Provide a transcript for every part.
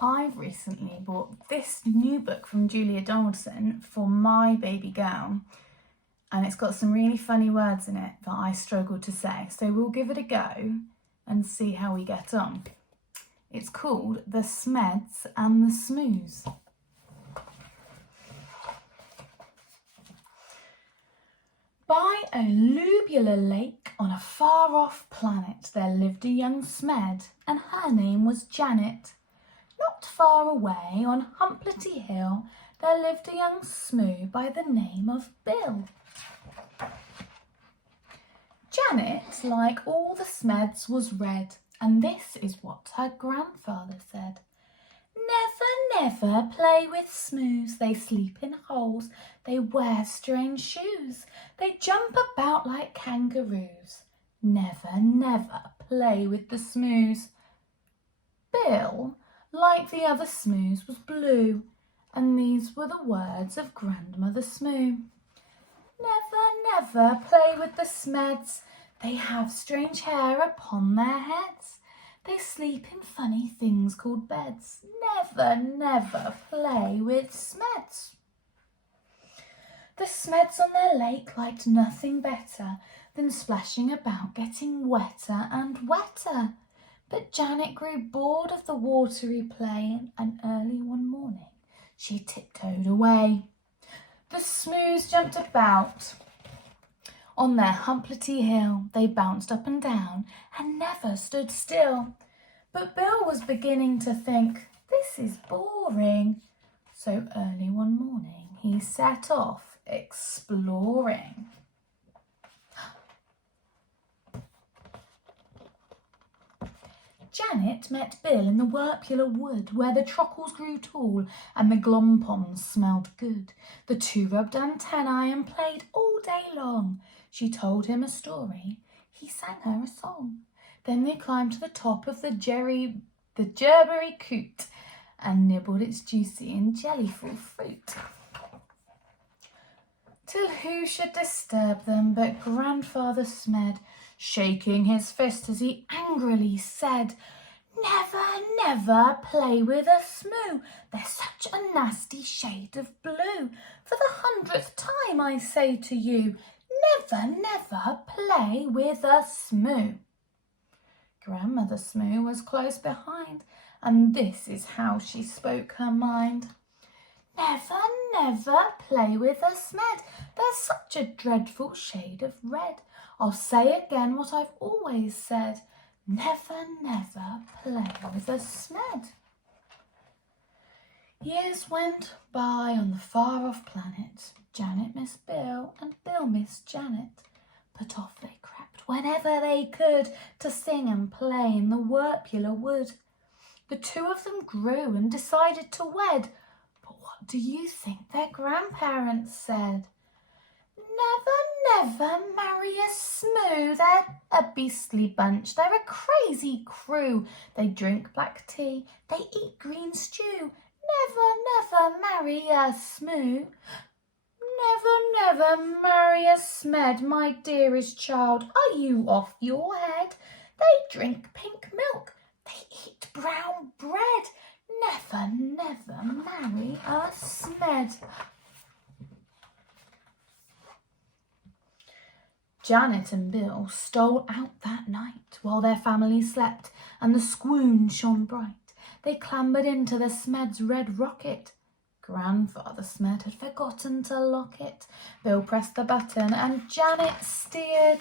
I've recently bought this new book from Julia Donaldson for my baby girl, and it's got some really funny words in it that I struggle to say, so we'll give it a go and see how we get on. It's called The Smeds and the Smoos. By a lubular lake on a far-off planet there lived a young Smed, and her name was Janet. Not far away on Humplety Hill there lived a young Smoo by the name of Bill. Janet, like all the Smeds, was red, and this is what her grandfather said. Never, never play with Smoos. They sleep in holes, they wear strange shoes, they jump about like kangaroos. Never, never play with the Smoos. Bill, like the other Smoos, was blue, and these were the words of Grandmother Smoo. Never, never play with the Smeds. They have strange hair upon their heads. They sleep in funny things called beds. Never, never play with Smeds. The Smeds on their lake liked nothing better than splashing about, getting wetter and wetter. But Janet grew bored of the watery play, and early one morning she tiptoed away. The Smoos jumped about on their Humplety Hill. They bounced up and down and never stood still. But Bill was beginning to think, this is boring. So early one morning he set off exploring. Janet met Bill in the Wirpular Wood, where the trockles grew tall and the glompons smelled good. The two rubbed antennae and played all day long. She told him a story, he sang her a song. Then they climbed to the top of the Gerberry Coot and nibbled its juicy and jellyful fruit. Till who should disturb them but Grandfather Smed, shaking his fist as he angrily said, Never, never play with a Smoo. They're such a nasty shade of blue. For the 100th time I say to you, never, never play with a Smoo. Grandmother Smoo was close behind, and this is how she spoke her mind. Never, never play with a Smed. They're such a dreadful shade of red. I'll say again what I've always said. Never, never play with a Smed. Years went by on the far-off planet. Janet missed Bill and Bill missed Janet. But off they crept whenever they could to sing and play in the Wirpular Wood. The two of them grew and decided to wed. But what do you think their grandparents said? Never, never marry a Smoo. They're a beastly bunch. They're a crazy crew. They drink black tea. They eat green stew. Never, never marry a Smoo. Never, never marry a Smed, my dearest child. Are you off your head? They drink pink milk. They eat brown bread. Never, never marry a Smed. Janet and Bill stole out that night while their family slept and the squoon shone bright. They clambered into the Smed's red rocket. Grandfather Smed had forgotten to lock it. Bill pressed the button and Janet steered.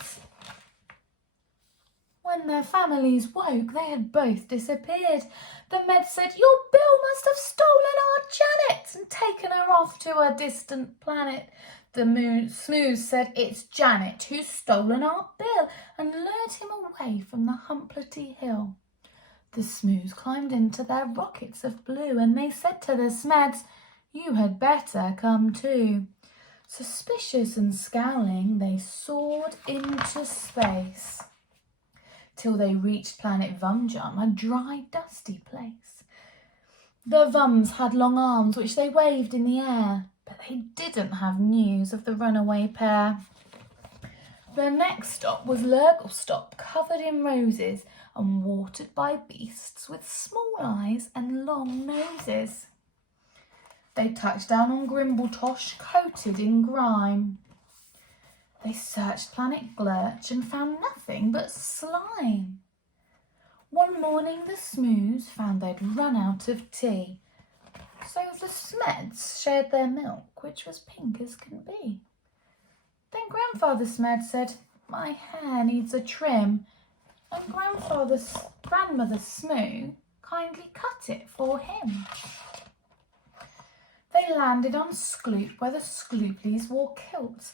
When their families woke, they had both disappeared. The Med said, Your Bill must have stolen our Janet and taken her off to a distant planet. The Smoos said, It's Janet who's stolen our Bill, and lured him away from the Humplety Hill. The Smoos climbed into their rockets of blue, and they said to the Smeds, You had better come too. Suspicious and scowling, they soared into space till they reached planet Vumjum, a dry, dusty place. The Vums had long arms which they waved in the air, but they didn't have news of the runaway pair. The next stop was Lurglestop, covered in roses. and watered by beasts with small eyes and long noses. They touched down on Grimbletosh, coated in grime. They searched Planet Glurch and found nothing but slime. One morning the Smoos found they'd run out of tea, so the Smeds shared their milk, which was pink as can be. Then Grandmother Smed said, "My hair needs a trim," and Grandmother Smoo kindly cut it for him. They landed on Skloop, where the Skloopleys wore kilts,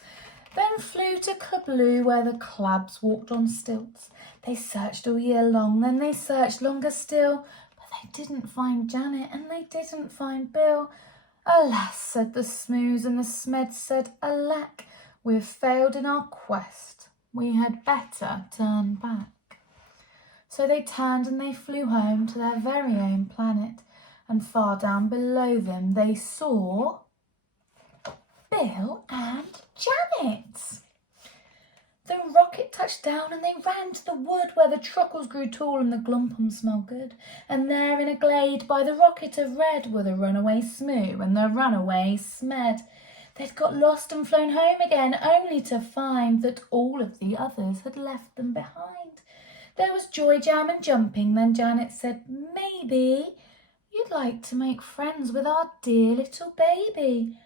then flew to Kabloo, where the Clabs walked on stilts. They searched all year long, then they searched longer still, but they didn't find Janet and they didn't find Bill. "Alas," said the Smoos, and the Smeds said, "Alack, we've failed in our quest. We had better turn back." So they turned and they flew home to their very own planet, and far down below them they saw Bill and Janet. The rocket touched down and they ran to the wood where the truckles grew tall and the glumpums smelled good. And there in a glade by the rocket of red were the runaway Smoo and the runaway Smed. They'd got lost and flown home again, only to find that all of the others had left them behind. There was joy, jam and jumping. Then Janet said, "Maybe you'd like to make friends with our dear little baby."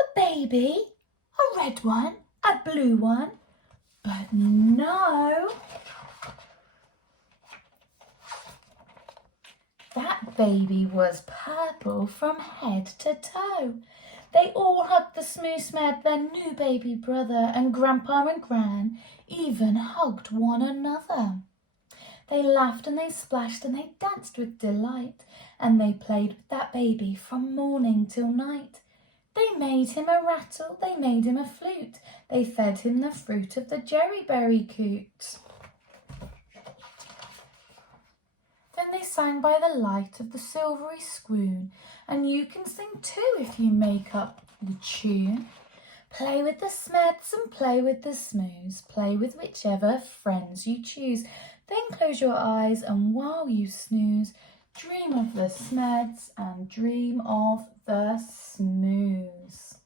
"A baby? A red one? A blue one?" But no, that baby was purple from head to toe. They all hugged the Smoo Smed, their new baby brother, and Grandpa and Gran even hugged one another. They laughed and they splashed and they danced with delight, and they played with that baby from morning till night. They made him a rattle, they made him a flute, they fed him the fruit of the jerryberry coot. Then they sang by the light of the silvery scroon, and you can sing too if you make up the tune. Play with the Smeds and play with the Smoos, play with whichever friends you choose. Then close your eyes and while you snooze, dream of the Smeds and dream of the Smoos.